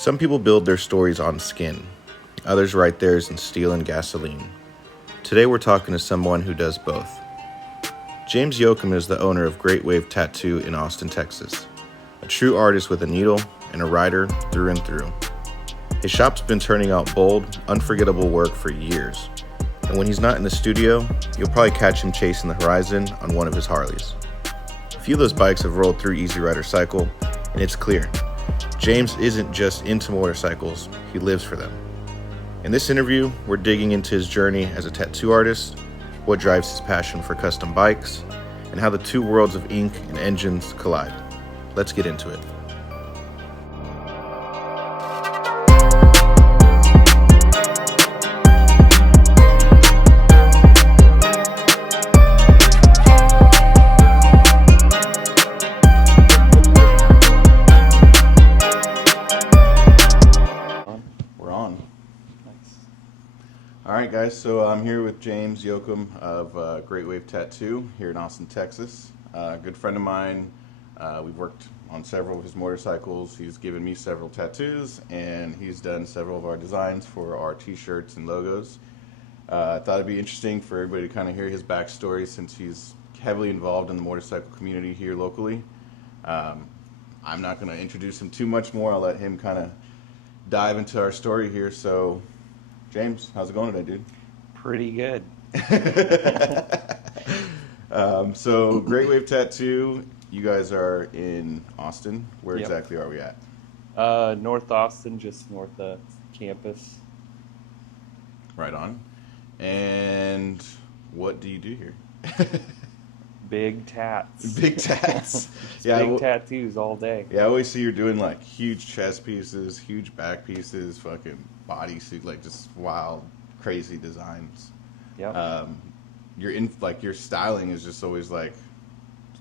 Some people build their stories on skin. Others write theirs in steel and gasoline. Today we're talking to someone who does both. James Yocum is the owner of Great Wave Tattoo in Austin, Texas. A true artist with a needle and a writer through and through. His shop's been turning out bold, unforgettable work for years. And when he's not in the studio, you'll probably catch him chasing the horizon on one of his Harleys. A few of those bikes have rolled through Easy Rider Cycle, and it's clear. James isn't just into motorcycles, he lives for them. In this interview, we're digging into his journey as a tattoo artist, what drives his passion for custom bikes, and how the two worlds of ink and engines collide. Let's get into it. Alright guys, so I'm here with James Yocum of Great Wave Tattoo here in Austin, Texas. A good friend of mine. We've worked on several of his motorcycles. He's given me several tattoos, and he's done several of our designs for our t-shirts and logos. I thought it'd be interesting for everybody to kind of hear his backstory since he's heavily involved in the motorcycle community here locally. I'm not going to introduce him too much more. I'll let him kind of dive into our story here. So James, how's it going today, dude? Pretty good. So Great Wave Tattoo, you guys are in Austin. Where Yep. exactly are we at? North Austin, just north of campus. Right on. And what do you do here? Big tats. Big tats. Big tattoos all day. Yeah, I always see you're doing like huge chest pieces, huge back pieces, fucking bodysuit, like just wild, crazy designs. Yep. Your styling is just always like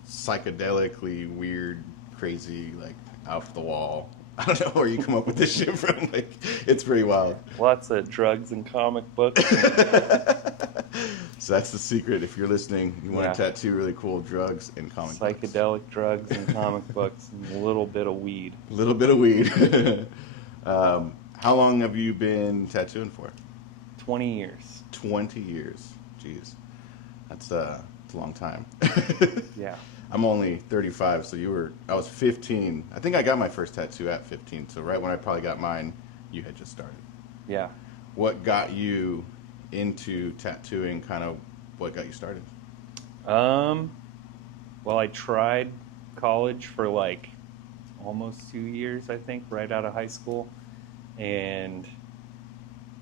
psychedelically weird, crazy, like off the wall. I don't know where you come up with this shit from. Like, it's pretty wild. Lots of drugs and comic books. So that's the secret. If you're listening, you want Yeah. to tattoo really cool drugs and comic books. Psychedelic drugs and comic books and a little bit of weed. A little bit of weed. How long have you been tattooing for? 20 years. 20 years. Jeez. That's a long time. Yeah. I'm only 35, so I was 15. I think I got my first tattoo at 15, so right when I probably got mine, you had just started. Yeah. What got you into tattooing, kind of what got you started? Well, I tried college for like almost 2 years, I think, right out of high school, and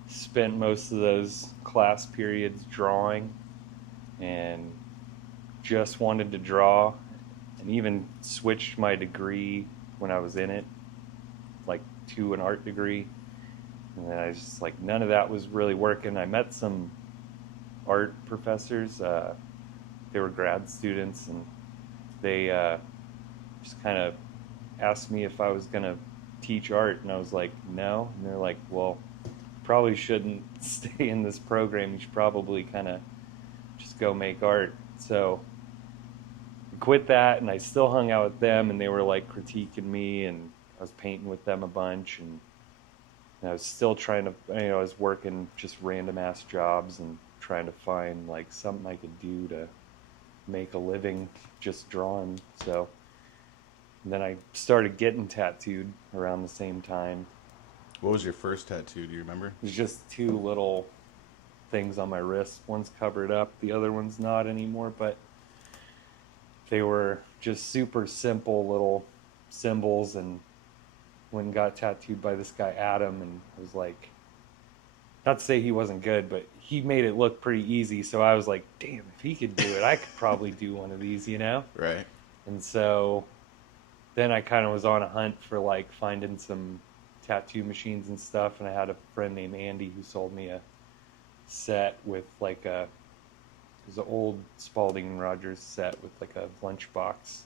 spent most of those class periods drawing and just wanted to draw, and even switched my degree when I was in it, like to an art degree. And then I was just like, none of that was really working. I met some art professors. They were grad students, and they just kind of asked me if I was going to teach art. And I was like, no. And they're like, well, probably shouldn't stay in this program. You should probably kind of just go make art. So I quit that, and I still hung out with them, and they were like critiquing me, and I was painting with them a bunch, and I was still trying to, I was working just random ass jobs and trying to find like something I could do to make a living just drawing. So and then I started getting tattooed around the same time. What was your first tattoo? Do you remember? It was just two little things on my wrist. One's covered up, the other one's not anymore, but they were just super simple little symbols, and went and got tattooed by this guy Adam, and I was like, not to say he wasn't good, but he made it look pretty easy, so I was like, damn, if he could do it, I could probably do one of these, you know? Right. And so then I kind of was on a hunt for like finding some tattoo machines and stuff, and I had a friend named Andy who sold me a set with like it was an old Spalding and Rogers set with like a lunchbox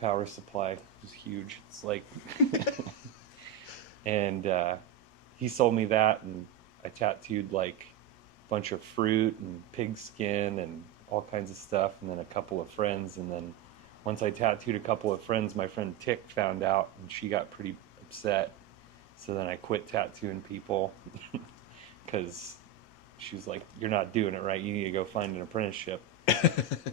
power supply. It was huge. It's like and he sold me that, and I tattooed like a bunch of fruit and pig skin and all kinds of stuff, and then a couple of friends. And then once I tattooed a couple of friends, my friend Tick found out, and she got pretty upset. So then I quit tattooing people because she was like, "You're not doing it right. You need to go find an apprenticeship."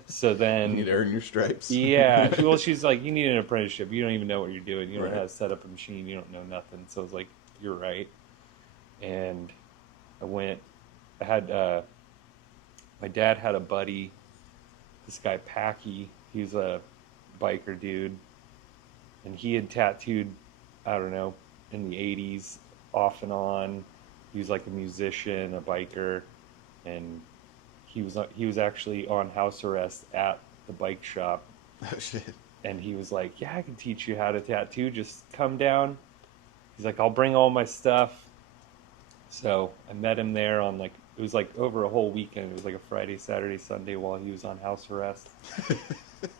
So then, You need to earn your stripes. yeah, well, she's like, "You need an apprenticeship. You don't even know what you're doing. You don't know Right. how to set up a machine. You don't know nothing." So I was like, "You're right." And I went. I had my dad had a buddy, this guy Packy. He's a biker dude, and he had tattooed, I don't know, in the '80s, off and on. He was like a musician, a biker, and he was actually on house arrest at the bike shop. Oh shit. And he was like, "Yeah, I can teach you how to tattoo. Just come down." He's like, "I'll bring all my stuff." So I met him there on like, it was like over a whole weekend. It was like a Friday, Saturday, Sunday while he was on house arrest.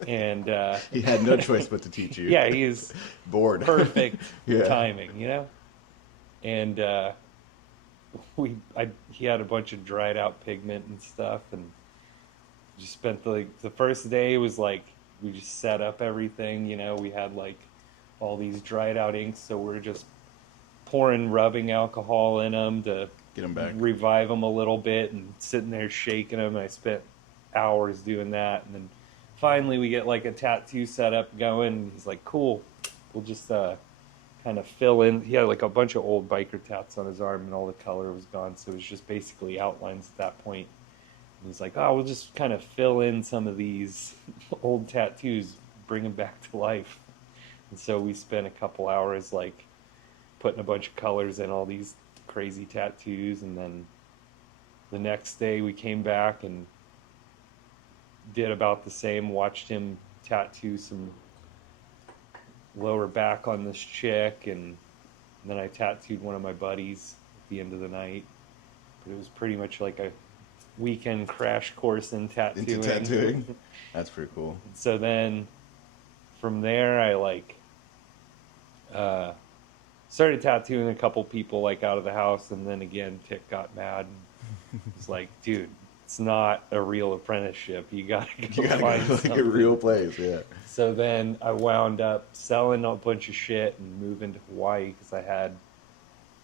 And He had no choice but to teach you. yeah, he is Bored. perfect Yeah. timing, you know? And he had a bunch of dried out pigment and stuff, and just spent the first day was like, we just set up everything, you know, we had like all these dried out inks, so we're just pouring rubbing alcohol in them to Get him back. revive them a little bit, and sitting there shaking them. And I spent hours doing that, and then finally we get like a tattoo setup going. And he's like, "Cool, we'll just kind of fill in." He had like a bunch of old biker tats on his arm, and all the color was gone, so it was just basically outlines at that point. And he's like, "Oh, we'll just kind of fill in some of these old tattoos, bring them back to life." And so we spent a couple hours like putting a bunch of colors in all these crazy tattoos, and then the next day we came back and did about the same. Watched him tattoo some lower back on this chick, and then I tattooed one of my buddies at the end of the night. But it was pretty much like a weekend crash course in tattooing. Into tattooing. That's pretty cool. So then from there I like started tattooing a couple people like out of the house, and then again Tick got mad and was like, "Dude, it's not a real apprenticeship. You gotta go You gotta find go to like a something." real place, yeah. So then I wound up selling a bunch of shit and moving to Hawaii because I had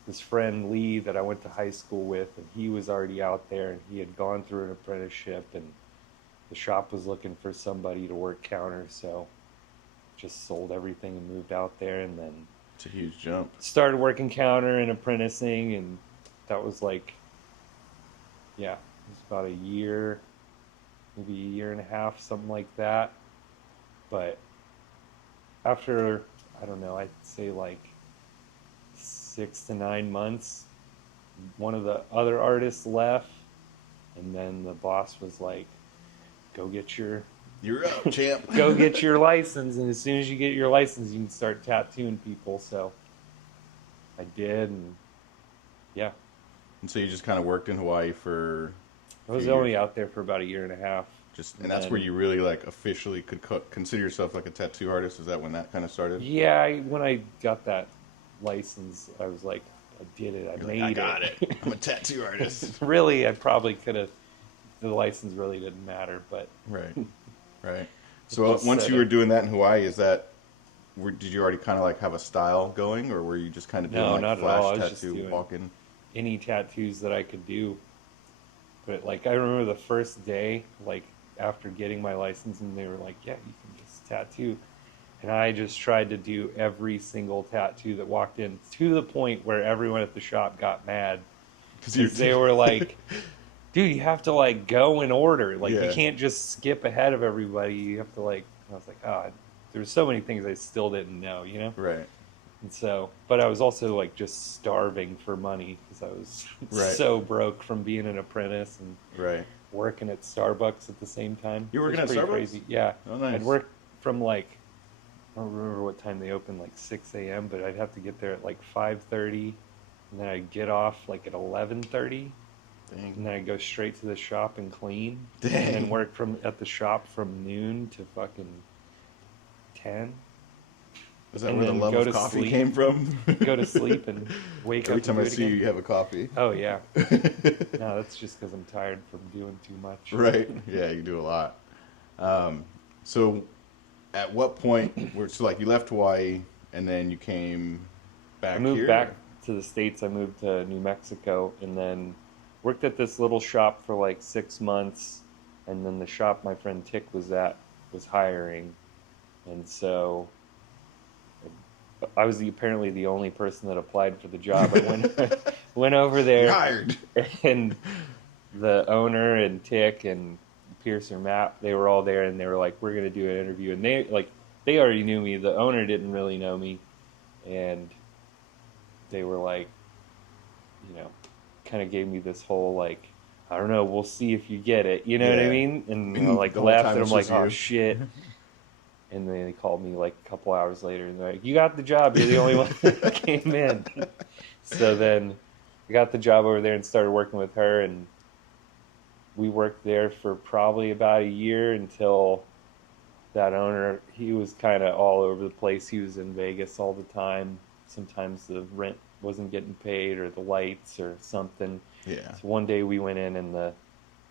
this friend Lee that I went to high school with, and he was already out there, and he had gone through an apprenticeship, and the shop was looking for somebody to work counter, so just sold everything and moved out there, and then It's a huge jump. started working counter and apprenticing, and that was like, yeah, it was about a year, maybe a year and a half, something like that. But after, I don't know, I'd say like 6 to 9 months, one of the other artists left, and then the boss was like, "Go get your You're up, champ. go get your license, and as soon as you get your license, you can start tattooing people." So I did, and yeah, And so you just kind of worked in Hawaii for I was few only years. out there for about a year and a half. and that's where you really like officially could consider yourself like a tattoo artist. Is that when that kind of started? Yeah, when I got that license, I was like, I did it. I You're made like, I got it. I'm a tattoo artist. Really, I probably could have. The license really didn't matter, but Right. Right. So Just once said you were it. doing that in Hawaii, did you already kind of like have a style going, or were you just kind of doing No, like not at flash all. I was just tattoo doing- walking? any tattoos that I could do. But like I remember the first day, like after getting my license, and they were like, "Yeah, you can just tattoo," and I just tried to do every single tattoo that walked in, to the point where everyone at the shop got mad because they were like, "Dude, you have to like go in order. Like Yeah. you can't just skip ahead of everybody. You have to like." I was like, "God, there's so many things I still didn't know, you know." Right. And so, but I was also like just starving for money because I was Right. so broke from being an apprentice and Right. working at Starbucks at the same time. You were It working was at pretty Starbucks? Crazy. Yeah. Oh, nice. I'd work from like, I don't remember what time they opened, like 6 a.m., but I'd have to get there at like 5:30, and then I'd get off like at 11:30, and Dang. then I'd go straight to the shop and clean, Dang. and then work at the shop from noon to fucking 10. Is that and where the then love go of to coffee sleep. came from? Go to sleep and wake Every up time I and do it see you, again. you have a coffee. Oh yeah. No, that's just because I'm tired from doing too much. Right. Yeah, you do a lot. So at what point so like you left Hawaii and then you came back I moved here? back to the States, I moved to New Mexico, and then worked at this little shop for like 6 months. And then the shop my friend Tick was at was hiring. And so I was apparently the only person that applied for the job. I went over there. You're hired. And the owner and Tick and Pierce or Matt, they were all there, and they were like, "We're gonna do an interview." And they already knew me. The owner didn't really know me, and they were like, kind of gave me this whole like, I don't know, we'll see if you get it. You know what I mean? And I like laughed at them like, oh shit. And then they called me like a couple hours later, and they're like, "You got the job. You're the only one that came in." So then I got the job over there and started working with her, and we worked there for probably about a year until that owner, he was kind of all over the place. He was in Vegas all the time. Sometimes the rent wasn't getting paid or the lights or something. Yeah. So one day we went in and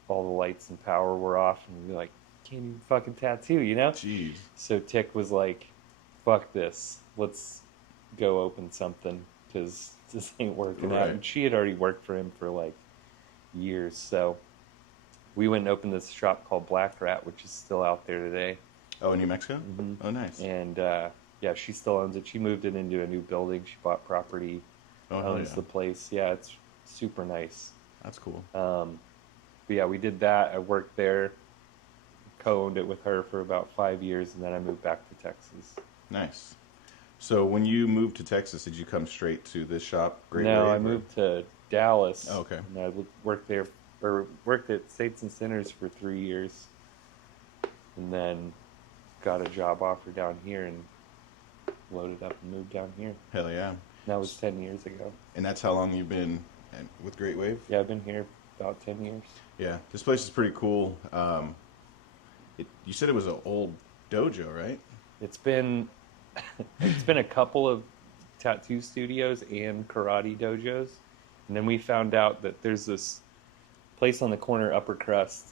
all the lights and power were off, and we were like, can't even fucking tattoo, Jeez. So Tick was like, fuck this. Let's go open something because this ain't working out. And she had already worked for him for like years. So we went and opened this shop called Black Rat, which is still out there today. Oh, in New Mexico? Mm-hmm. Oh, nice. And yeah, she still owns it. She moved it into a new building. She bought property, owns the place. Yeah, it's super nice. That's cool. But yeah, we did that. I worked there, co-owned it with her for about 5 years, and then I moved back to Texas. Nice. So when you moved to Texas, did you come straight to this shop? I moved to Dallas. Oh, okay. And I worked there, or worked at States and Centers for 3 years, and then got a job offer down here and loaded up and moved down here. Hell yeah. That was 10 years ago. And that's how long you've been with Great Wave? Yeah, I've been here about 10 years. Yeah, this place is pretty cool. You said it was an old dojo, right? It's been a couple of tattoo studios and karate dojos, and then we found out that there's this place on the corner, Upper Crust.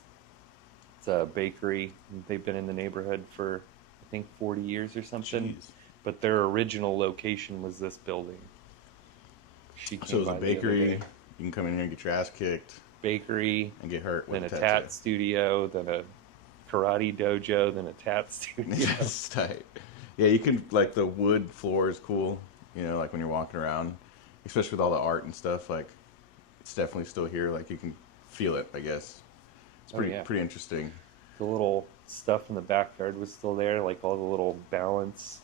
It's a bakery. They've been in the neighborhood for I think 40 years or something. Jeez. But their original location was this building. So it was a bakery. You can come in here and get your ass kicked. Bakery. And get hurt with then a a tattoo. tat studio, then a karate dojo, then a tat studio. That's tight. Yeah, you can, like, the wood floor is cool, like when you're walking around, especially with all the art and stuff, like, it's definitely still here, like, you can feel it, I guess. It's pretty interesting. The little stuff in the backyard was still there, like all the little balance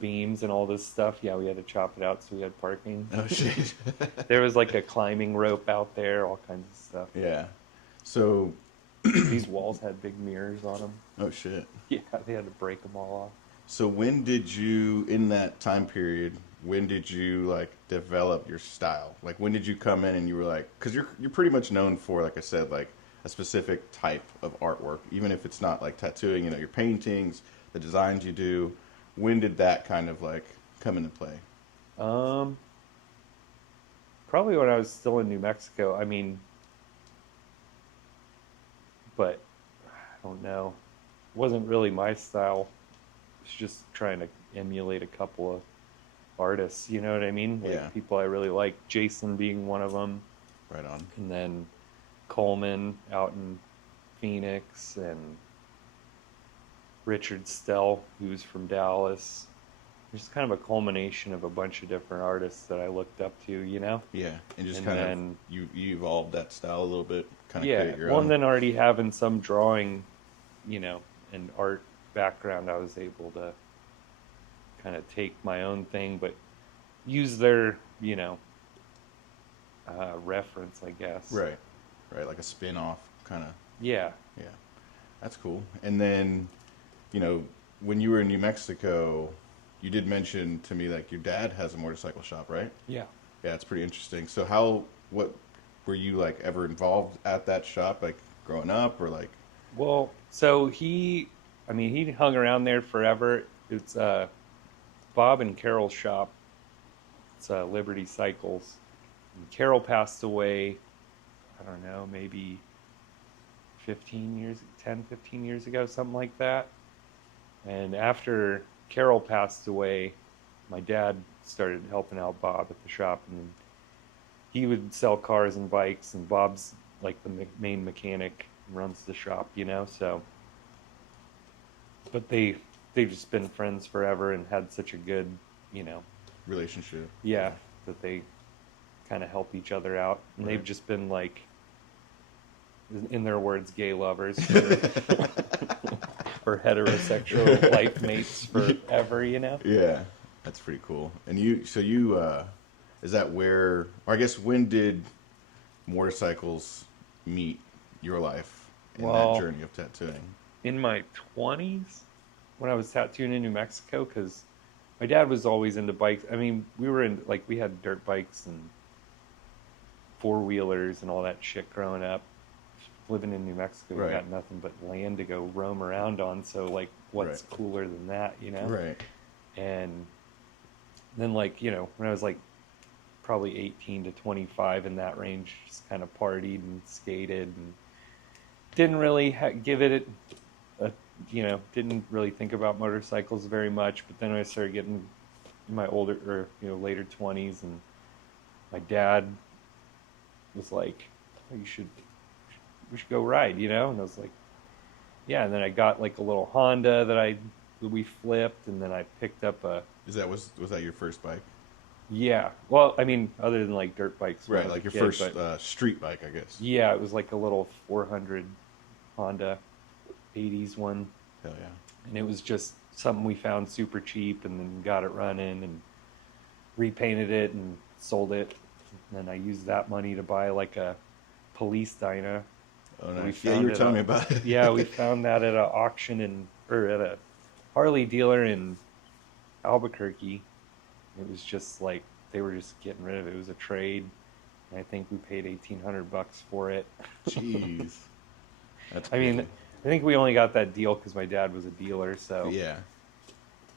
beams and all this stuff. Yeah, we had to chop it out so we had parking. Oh, shit. There was like a climbing rope out there, all kinds of stuff. Yeah. So... These walls had big mirrors on them. Oh, shit. Yeah, they had to break them all off. So when did you, in that time period, like, develop your style? Like, when did you come in and you were like... Because you're pretty much known for, like I said, like, a specific type of artwork, even if it's not like tattooing, your paintings, the designs you do. When did that kind of like come into play? Probably when I was still in New Mexico. I mean, but I don't know. It wasn't really my style. It's just trying to emulate a couple of artists, you know what I mean? Like people I really like, Jason being one of them. Right on. And then Coleman out in Phoenix, and Richard Stell, who's from Dallas. There's kind of a culmination of a bunch of different artists that I looked up to, Yeah, and just kind of you evolved that style a little bit, kind of create your own. And then already having some drawing, and art background, I was able to kind of take my own thing, but use their, reference, I guess. Right, like a spin-off kind of. Yeah. That's cool. And then, when you were in New Mexico, you did mention to me, like, your dad has a motorcycle shop, right? Yeah. Yeah, it's pretty interesting. So what were you, like, ever involved at that shop, like, growing up, or, like? Well, so he hung around there forever. It's Bob and Carol's shop. It's Liberty Cycles. And Carol passed away, I don't know, maybe 10, 15 years ago, something like that. And after Carol passed away, my dad started helping out Bob at the shop, and he would sell cars and bikes, and Bob's like the main mechanic, runs the shop, you know. So, but they've just been friends forever and had such a good, you know, relationship. Yeah, that they kind of help each other out, and they've just been like, in their words, gay lovers for, for heterosexual life mates forever, you know? Yeah, that's pretty cool. And is that where, or I guess when did motorcycles meet your life in that journey of tattooing? In my 20s, when I was tattooing in New Mexico, because my dad was always into bikes. I mean, we had dirt bikes and four-wheelers and all that shit growing up. Living in New Mexico, we got nothing but land to go roam around on, so like, what's cooler than that, you know? Right. And then, like, you know, when I was like probably 18 to 25, in that range, just kind of partied and skated and didn't really give it a, you know, didn't really think about motorcycles very much. But then I started getting in my later 20s, and my dad was like, oh, we should go ride, you know? And I was like, yeah. And then I got like a little Honda that we flipped, and then I picked up was that your first bike? Yeah. Well, I mean, other than like dirt bikes. Right, like your first street bike, I guess. Yeah, it was like a little 400 Honda 80s one. Hell yeah. And it was just something we found super cheap, and then got it running and repainted it and sold it. And then I used that money to buy like a police dyno. Oh, nice. Yeah, you were telling me about it. Yeah, we found that at an auction at a Harley dealer in Albuquerque. It was just like, they were just getting rid of it. It was a trade, and I think we paid $1,800 for it. Jeez. That's I mean, I think we only got that deal because my dad was a dealer, so. Yeah.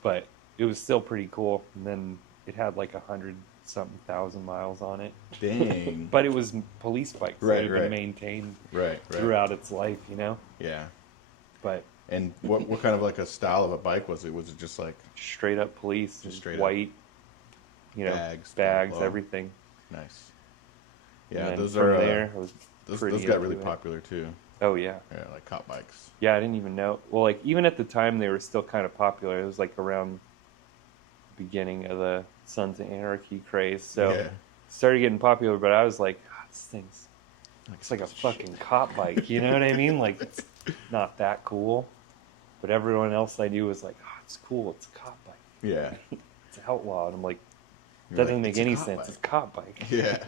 But it was still pretty cool. And then it had like 100-something thousand miles on it. Dang. But it was police bikes. Right, It had been maintained throughout its life, you know? Yeah. But. And what kind of like a style of a bike was it? Was it just like straight up police, just straight white, up. You know, bags, everything. Nice. Yeah, those got really popular too. Oh yeah. Yeah, like cop bikes. Yeah, I didn't even know. Well, like even at the time they were still kind of popular. It was like around the beginning of the Sons of Anarchy craze. So it started getting popular, but I was like, oh, this thing's it's like a fucking cop bike, you know what I mean? Like, it's not that cool. But everyone else I knew was like, oh, it's cool, it's a cop bike. Yeah. It's outlawed. And I'm like, it doesn't make any sense. It's a cop bike. Yeah.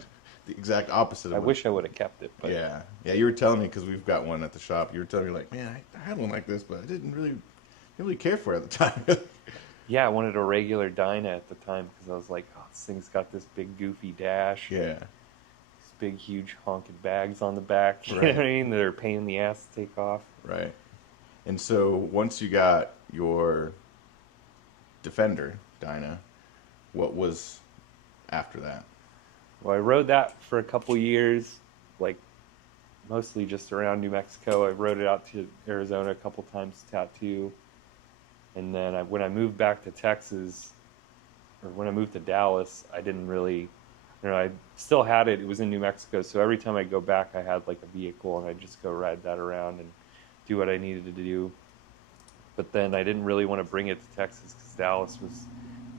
The exact opposite of I wish I would have kept it. But yeah. Yeah, you were telling me, because we've got one at the shop, you were telling me like, man, I had one like this, but I didn't really care for it at the time. Yeah, I wanted a regular Dyna at the time because I was like, oh, this thing's got this big goofy dash. Yeah. Big, huge honking bags on the back, you know what I mean? That are a pain in the ass to take off. Right. And so once you got your Defender Dyna, what was after that? Well, I rode that for a couple years, like mostly just around New Mexico. I rode it out to Arizona a couple times to tattoo. And then when I moved back to Texas, or when I moved to Dallas, I didn't really... I still had it. It was in New Mexico, so every time I go back, I had like a vehicle, and I'd just go ride that around and do what I needed to do. But then I didn't really want to bring it to Texas because Dallas was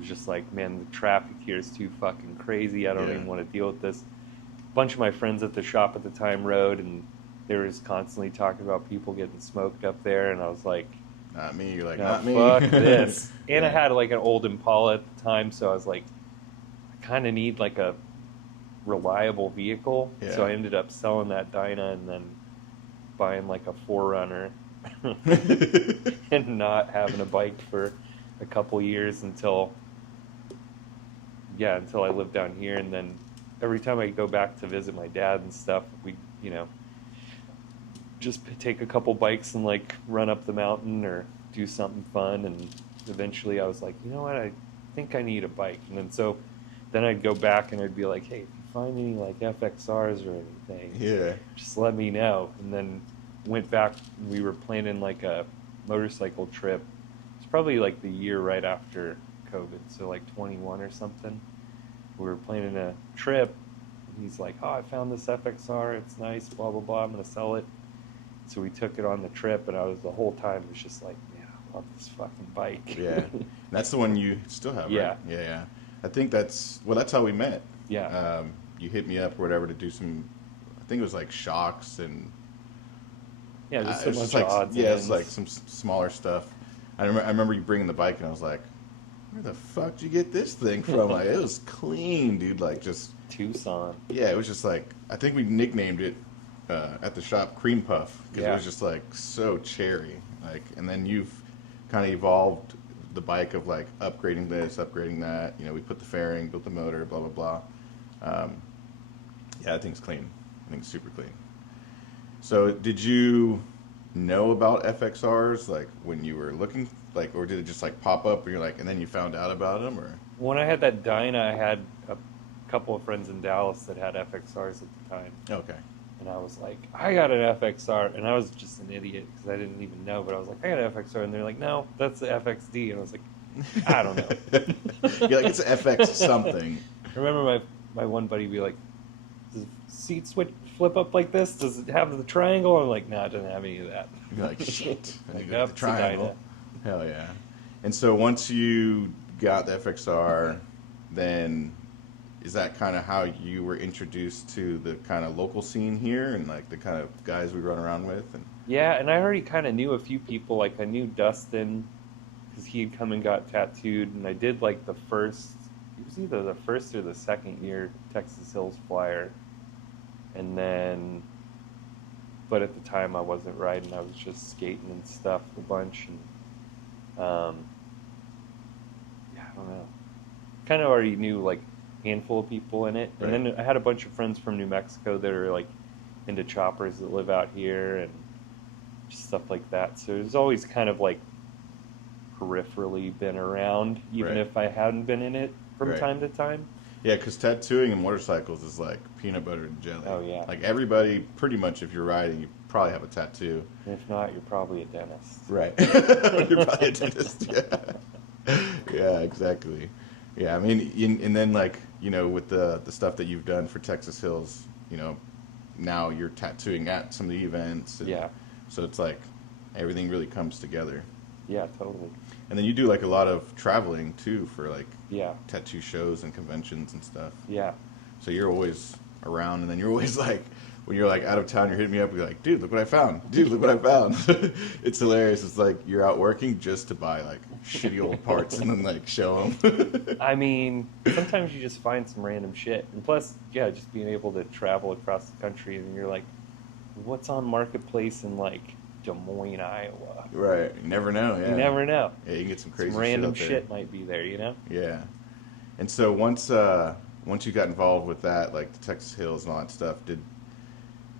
just like, man, the traffic here is too fucking crazy. I don't even want to deal with this. A bunch of my friends at the shop at the time rode, and they were just constantly talking about people getting smoked up there, and I was like, not me. You're like, no, not me. Fuck this. And I had like an old Impala at the time, so I was like, I kind of need like a reliable vehicle. So I ended up selling that Dyna and then buying like a 4Runner and not having a bike for a couple years until I lived down here. And then every time I go back to visit my dad and stuff, we just take a couple bikes and like run up the mountain or do something fun. And eventually I was like, you know what, I think I need a bike. And then I'd go back and I'd be like, hey, if you find any like FXRs or anything, just let me know. And then went back, and we were planning like a motorcycle trip. It's probably like the year right after COVID, so like 21 or something. We were planning a trip. And he's like, "Oh, I found this FXR. It's nice. Blah blah blah. I'm gonna sell it." So we took it on the trip, and I was the whole time was just like, "Man, I want this fucking bike." Yeah. And that's the one you still have, right? Yeah. Yeah, yeah. I think that's how we met. Yeah. You hit me up or whatever to do some, I think it was like shocks and Yeah, just it a was bunch just of like, odds yeah, and it's like ends. some smaller stuff. I remember you bringing the bike and I was like, where the fuck did you get this thing from? Like, it was clean, dude. Like, just, Tucson. yeah, it was just like, I think we nicknamed it at the shop Cream Puff because it Yeah. was just like so cherry. Like, and then you've kind of evolved the bike of like upgrading this, upgrading that. You know, we put the fairing, built the motor, blah blah blah. Yeah, I think it's clean. I think it's super clean. So, did you know about FXRs like when you were looking, like, or did it just like pop up, and you're like, and then you found out about them, or? When I had that Dyna, I had a couple of friends in Dallas that had FXRs at the time. Okay. And I was like, I got an FXR. And I was just an idiot because I didn't even know. But I was like, I got an FXR. And they're like, no, that's the FXD. And I was like, I don't know. You're like, it's an FX something. I remember my one buddy be like, does the seat switch flip up like this? Does it have the triangle? I'm like, no, it doesn't have any of that. You're like, shit. I Like, need to get yep, the it's a Dyna. triangle. Hell yeah. And so once you got the FXR, then is that kind of how you were introduced to the kind of local scene here and like the kind of guys we run around with? And Yeah, and I already kind of knew a few people. Like, I knew Dustin because he had come and got tattooed. And I did like it was either the first or the second year Texas Hills Flyer. And then, but at the time I wasn't riding. I was just skating and stuff a bunch. And, yeah, I don't know. Kind of already knew like a handful of people in it. And Right. then I had a bunch of friends from New Mexico that are like into choppers that live out here and just stuff like that. So it was always kind of like peripherally been around, even Right. if I hadn't been in it from Right. time to time. yeah, because tattooing and motorcycles is like peanut butter and jelly. Oh, yeah. Like everybody, pretty much, if you're riding, you probably have a tattoo. And if not, you're probably a dentist. Right. You're probably a dentist. Yeah. Yeah, exactly. Yeah, I mean, and then like, you know, with the stuff that you've done for Texas Hills, you know, now you're tattooing at some of the events. And Yeah. so it's like everything really comes together. Yeah, totally. And then you do like a lot of traveling too for like Yeah. tattoo shows and conventions and stuff. Yeah. So you're always around, and then you're always like, when you're like out of town, you're hitting me up, you're like, dude, look what I found. Dude, look what I found. It's hilarious. It's like you're out working just to buy like shitty old parts and then like show them. I mean, sometimes you just find some random shit. And plus, yeah, just being able to travel across the country and you're like, what's on Marketplace in like Des Moines, Iowa? Right. You never know. Yeah. You never know. Yeah, you can get some crazy Some random shit out there. shit might be there, you know? Yeah. And so once you got involved with that, like the Texas Hills and all that stuff,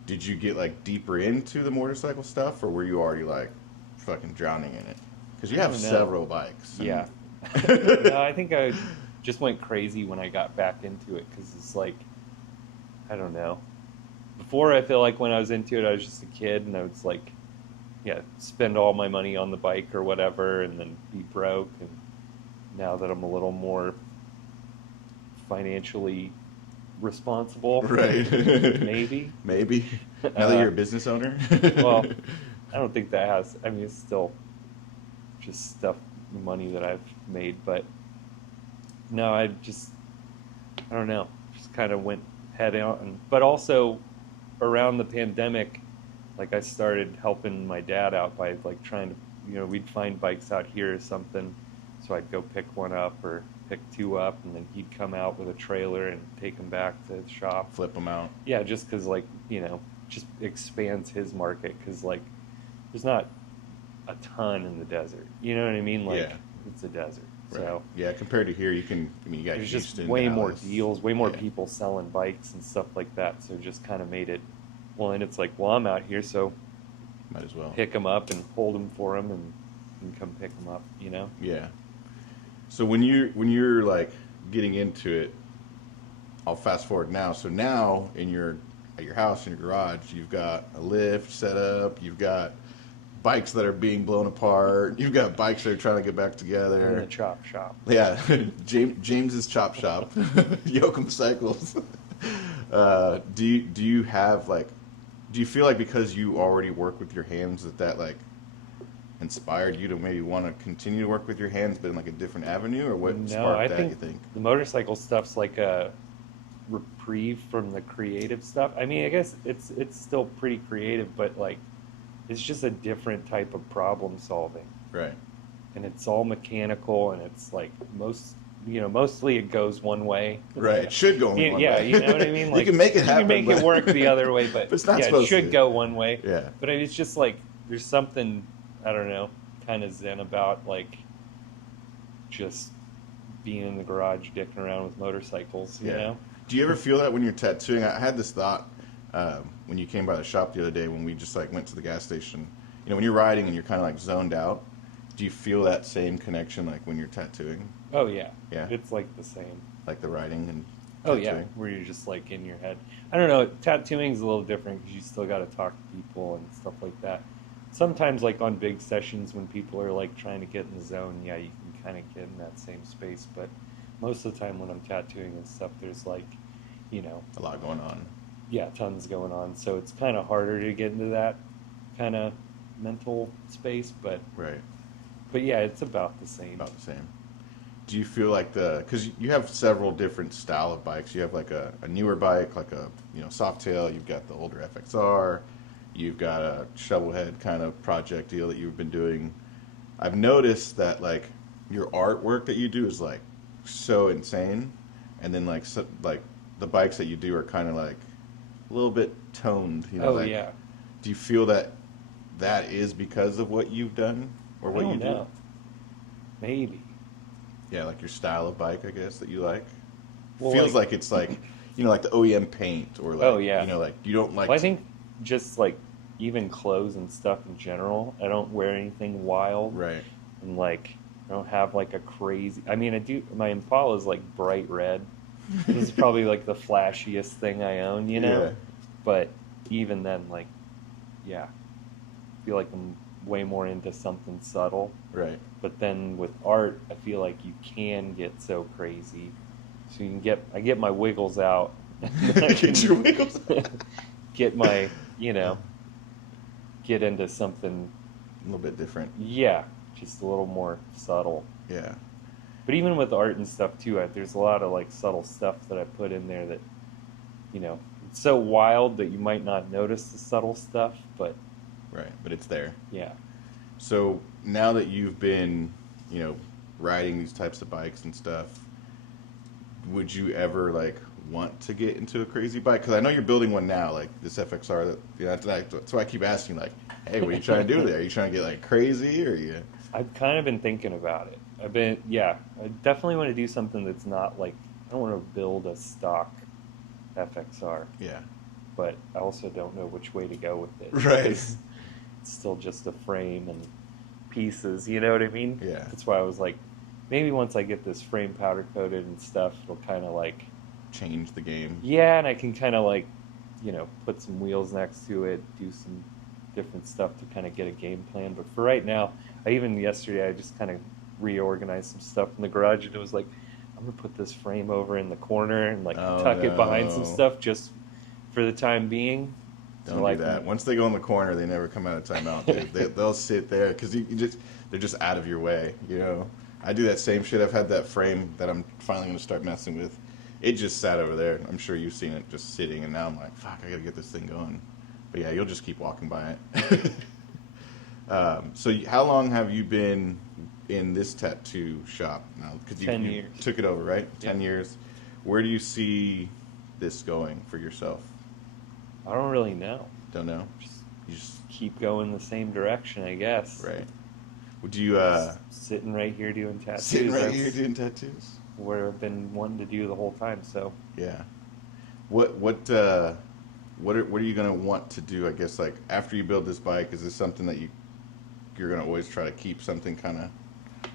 did you get like deeper into the motorcycle stuff, or were you already like fucking drowning in it? Because you I have don't know. several bikes. and- Yeah. No, I think I just went crazy when I got back into it because it's like, I don't know. Before, I feel like when I was into it, I was just a kid and I was like, yeah, spend all my money on the bike or whatever and then be broke. And now that I'm a little more financially responsible, Right. maybe. Maybe. Now that you're a business owner? Well, I don't think that has, I mean, it's still just stuff, money that I've made, but no, I don't know, just kind of went head on. But also around the pandemic, like I started helping my dad out by like trying to, you know, we'd find bikes out here or something, so I'd go pick one up or pick two up, and then he'd come out with a trailer and take them back to the shop. Flip them out. Yeah, just because, like, you know, just expands his market because, like, there's not a ton in the desert. You know what I mean? Like, Yeah. it's a desert. Right. So Yeah, compared to here, you got there's just Houston, way more Dallas. deals, way more Yeah. people selling bikes and stuff like that. So it just kind of made it, well, and it's like, well, I'm out here, so Might as well. pick them up and hold them for them and come pick them up, you know? Yeah. So when you're like getting into it, I'll fast forward now. So now at your house in your garage, you've got a lift set up, you've got bikes that are being blown apart. You've got bikes that are trying to get back together. In the chop shop. Yeah, James's chop shop, Yocum Cycles. Do you have like? Do you feel like because you already work with your hands that like inspired you to maybe want to continue to work with your hands, but in like a different avenue, or what sparked that? You think the motorcycle stuff's like a reprieve from the creative stuff. I mean, I guess it's still pretty creative, but like it's just a different type of problem solving. Right. And it's all mechanical, and it's like mostly it goes one way. Right. It should go one way. Yeah, you know what I mean? Like, you can make it happen. You can make it work the other way, but it's not it should go one way. Yeah. But it's just like there's something, I don't know, kind of zen about like just being in the garage dicking around with motorcycles, you know? Do you ever feel that when you're tattooing? I had this thought when you came by the shop the other day when we just like went to the gas station. You know, when you're riding and you're kind of like zoned out, do you feel that same connection like when you're tattooing? Oh yeah. Yeah. It's like the same. Like the riding and tattooing? Oh yeah, where you're just like in your head. I don't know, tattooing is a little different because you still got to talk to people and stuff like that. Sometimes like on big sessions when people are like trying to get in the zone, yeah, you can kind of get in that same space, but most of the time when I'm tattooing and stuff, there's like, a lot going on. Yeah, tons going on. So it's kind of harder to get into that kind of mental space, but right. But yeah, it's about the same. About the same. Do you feel like because you have several different style of bikes. You have like a newer bike, like a Softail. You've got the older FXR. You've got a shovelhead kind of project deal that you've been doing. I've noticed that like your artwork that you do is like so insane, and then like the bikes that you do are kind of like a little bit toned. Yeah. Do you feel that is because of what you've done or what you do? Maybe. Yeah, like your style of bike, I guess, that you like. Well, feels like it's like like the OEM paint or like like you don't like. Well, I think just like even clothes and stuff in general, I don't wear anything wild. Right. And like I don't have like a crazy. I mean, I do. My Impala is like bright red. This is probably like the flashiest thing I own, Yeah. But even then, like, yeah, I feel like I'm way more into something subtle. Right. But then with art, I feel like you can get so crazy. So you can I get my wiggles out. Get your wiggles out. Get my, get into something a little bit different. Yeah, just a little more subtle. Yeah. But even with art and stuff too, there's a lot of like subtle stuff that I put in there that, it's so wild that you might not notice the subtle stuff, but right, but it's there. Yeah. So now that you've been, riding these types of bikes and stuff, would you ever like want to get into a crazy bike? Because I know you're building one now, like this FXR. That's why I keep asking, like, hey, what are you trying to do there? Are you trying to get like crazy, or you? I've kind of been thinking about it. I definitely want to do something that's not like, I don't want to build a stock FXR. Yeah. But I also don't know which way to go with it. Right. It's still just a frame and pieces, you know what I mean? Yeah. That's why I was like, maybe once I get this frame powder coated and stuff, it'll kind of like change the game. Yeah, and I can kind of like, put some wheels next to it, do some different stuff to kind of get a game plan. But for right now, yesterday I just kind of reorganized some stuff in the garage, and it was like, I'm gonna put this frame over in the corner and like tuck it behind some stuff just for the time being. Don't do that. Once they go in the corner, they never come out of timeout, dude. They'll sit there because they're just out of your way. I do that same shit. I've had that frame that I'm finally going to start messing with. It just sat over there. I'm sure you've seen it just sitting, and now I'm like, fuck, I got to get this thing going. But yeah, you'll just keep walking by it. So how long have you been in this tattoo shop now? Because 10 years. Took it over, right? Yeah. 10 years. Where do you see this going for yourself? I don't really know. Don't know? You just keep going the same direction, I guess. Right. Would you sitting right here doing tattoos? Sitting right here doing tattoos. Where I've been wanting to do the whole time. So yeah. What are you gonna want to do? I guess like after you build this bike, is this something that you're gonna always try to keep something kind of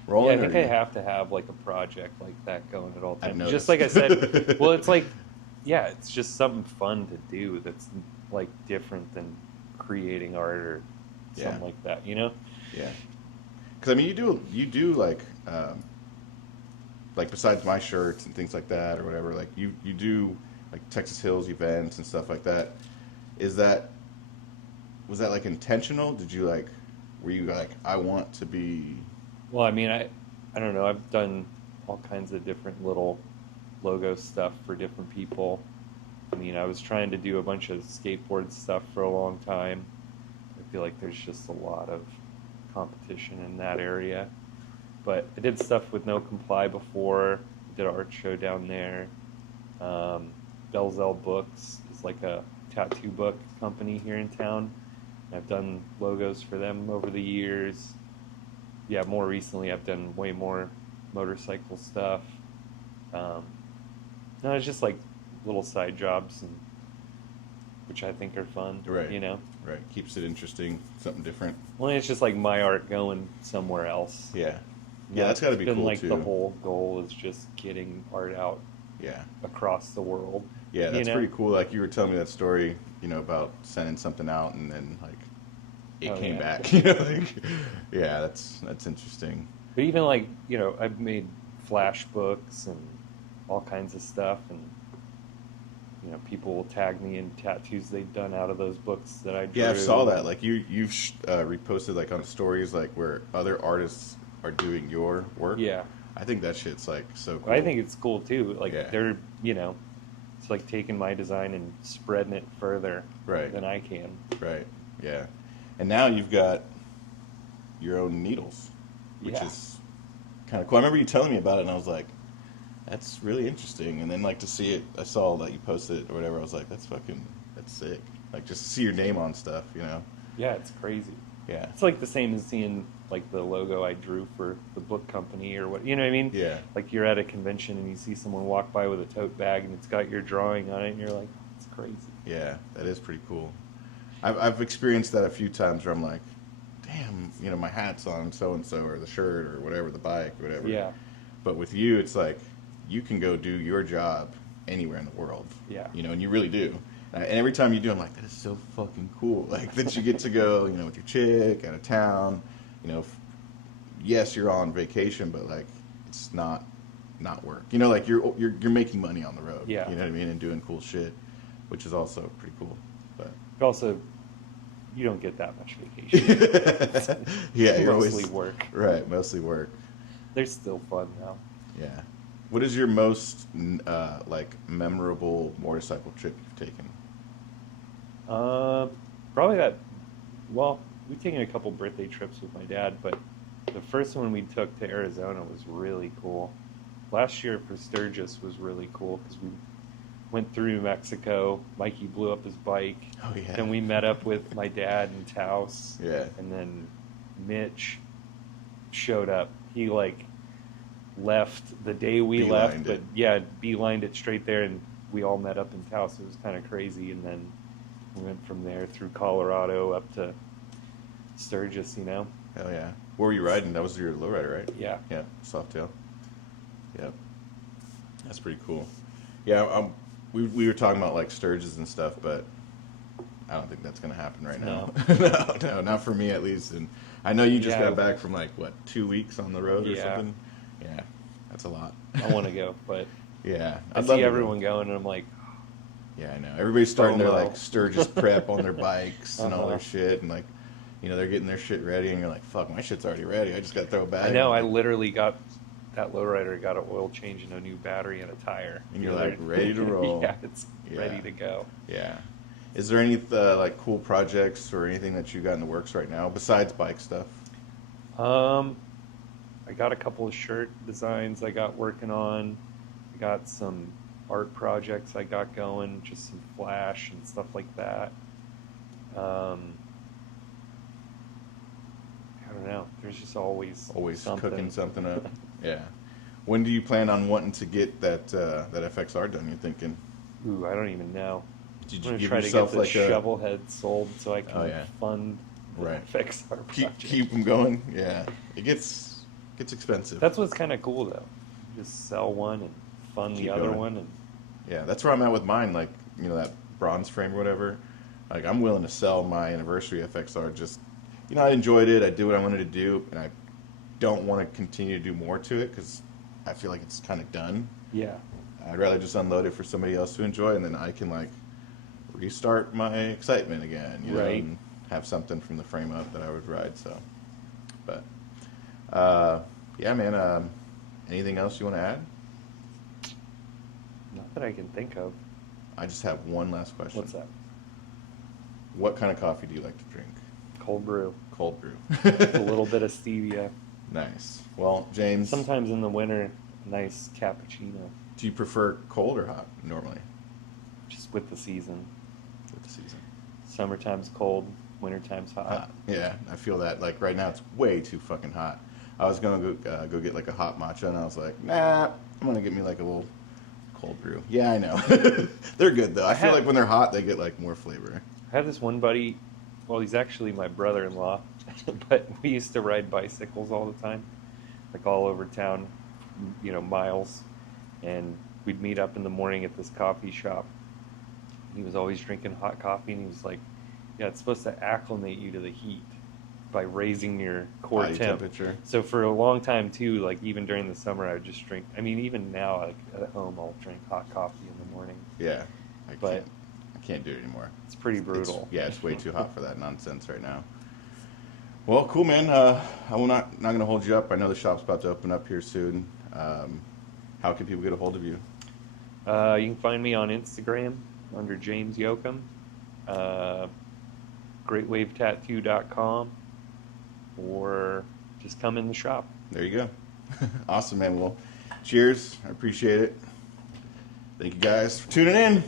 rolling? Yeah, I think I have to have like a project like that going at all times. I've Just like I said, well, it's like, yeah, it's just something fun to do that's like different than creating art or Yeah. something like that, you know? Yeah. Because I mean, you do like besides my shirts and things like that or whatever, like you do like Texas Hills events and stuff like that. Is that was that like intentional? Did you like were you like I want to be? Well, I mean, I don't know. I've done all kinds of different little logo stuff for different people. I mean, I was trying to do a bunch of skateboard stuff for a long time. I feel like there's just a lot of competition in that area. But I did stuff with No Comply before. I did an art show down there. Belzell Books is like a tattoo book company here in town. I've done logos for them over the years. Yeah, more recently I've done way more motorcycle stuff. No, it's just like little side jobs, and which I think are fun. Right. You know. Right. Keeps it interesting, something different. Well, it's just like my art going somewhere else. Yeah. Yeah, that's got to be It's been cool like too. the whole goal is just getting art out Yeah. across the world. Yeah, that's you know? pretty cool. Like you were telling me that story, about sending something out and then like it came back. Like yeah, that's interesting. But even like, I've made flash books and all kinds of stuff, and people will tag me in tattoos they've done out of those books that I drew. Yeah, I saw that. Like you've reposted like on stories like where other artists are doing your work. Yeah. I think that shit's like so cool. I think it's cool too. Like Yeah. they're, it's like taking my design and spreading it further Right. than I can. Right. Yeah. And now you've got your own needles, which Yeah. is kind of cool. I remember you telling me about it, and I was like, "That's really interesting." And then like to see it, I saw that you posted it or whatever. I was like, "That's sick." Like just to see your name on stuff, Yeah, it's crazy. Yeah. It's like the same as seeing like the logo I drew for the book company or what, you know what I mean? Yeah. Like you're at a convention and you see someone walk by with a tote bag and it's got your drawing on it, and you're like, it's crazy. Yeah, that is pretty cool. I've experienced that a few times where I'm like, damn, my hat's on so and so or the shirt or whatever, the bike or whatever. Yeah. But with you, it's like you can go do your job anywhere in the world. Yeah. And you really do. And every time you do, I'm like, that is so fucking cool. Like that you get to go, with your chick out of town. Yes, you're on vacation, but like it's not work. Like you're making money on the road. Yeah. You know what I mean, and doing cool shit, which is also pretty cool. But Also, you don't get that much vacation. yeah, It's you're mostly always work. Right, mostly work. They're still fun now. Yeah. What is your most like memorable motorcycle trip you've taken? Probably that. Well, we've taken a couple birthday trips with my dad, but the first one we took to Arizona was really cool. Last year for Sturgis was really cool because we went through New Mexico. Mikey blew up his bike. Oh yeah. Then we met up with my dad in Taos. Yeah. And then Mitch showed up. He left the day we left, Beelined but it. yeah, beelined it straight there, and we all met up in Taos. It was kind of crazy, and then we went from there through Colorado up to Sturgis. Hell yeah. Where were you riding? That was your lowrider, right? Yeah. Yeah, Softail. Yep. That's pretty cool. Yeah, we were talking about like Sturgis and stuff, but I don't think that's going to happen right now. No, not for me at least. And I know you just got back from 2 weeks on the road or something? Yeah, that's a lot. I want to go, but yeah. I see everyone going, and I'm like, yeah, I know. Everybody's starting their FOMO. Sturgis prep on their bikes and all Uh-huh. their shit, and they're getting their shit ready, and you're like, fuck, my shit's already ready. I just got to throw it back. I know. I literally got that lowrider, got an oil change and a new battery and a tire, And you're like ready to roll. Yeah, it's ready to go. Yeah. Is there any cool projects or anything that you got in the works right now besides bike stuff? I got a couple of shirt designs I got working on. I got some art projects I got going, just some flash and stuff like that. I don't know. There's just always something. Cooking something up. Yeah. When do you plan on wanting to get that FXR done? You're thinking? Ooh, I don't even know. Did I'm you gonna give try to yourself get the shovel head sold so I can fund the Right. FXR project. keep them going? Yeah. It gets expensive. That's what's kind of cool though. Just sell one and fund Keep the other going. one, and Yeah, that's where I'm at with mine. That bronze frame or whatever. I'm willing to sell my anniversary FXR just I enjoyed it. I did what I wanted to do, and I don't want to continue to do more to it because I feel like it's kind of done. Yeah. I'd rather just unload it for somebody else to enjoy, and then I can like restart my excitement again, Right. and have something from the frame up that I would ride. So, but yeah, man. Anything else you want to add? Not that I can think of. I just have one last question. What's that? What kind of coffee do you like to drink? Cold brew. Cold brew. With a little bit of stevia. Nice. Well, James, Sometimes in the winter, nice cappuccino. do you prefer cold or hot normally Just with the season. with the season? Summertime's cold, wintertime's hot. Hot. Yeah, I feel that. Like right now, it's way too fucking hot. I was gonna go get like a hot matcha, and I was like, nah, I'm gonna get me like a little cold brew. Yeah, I know. They're good though. I feel like when they're hot, they get like more flavor. I have this one buddy, well, he's actually my brother-in-law, but we used to ride bicycles all the time, like all over town, miles, and we'd meet up in the morning at this coffee shop. He was always drinking hot coffee, and he was like, yeah, it's supposed to acclimate you to the heat by raising your core Body temperature. So for a long time, too, like even during the summer, I would just drink, I mean, even now, like at home, I'll drink hot coffee in the morning. Yeah, But I can't do it anymore. it's pretty brutal. It's way too hot for that nonsense right now. Well, cool, man. I will not going to hold you up. I know the shop's about to open up here soon. How can people get a hold of you? You can find me on Instagram under James Yocum, greatwavetattoo.com, or just come in the shop. There you go. Awesome, man. Well, cheers. I appreciate it. Thank you guys for tuning in.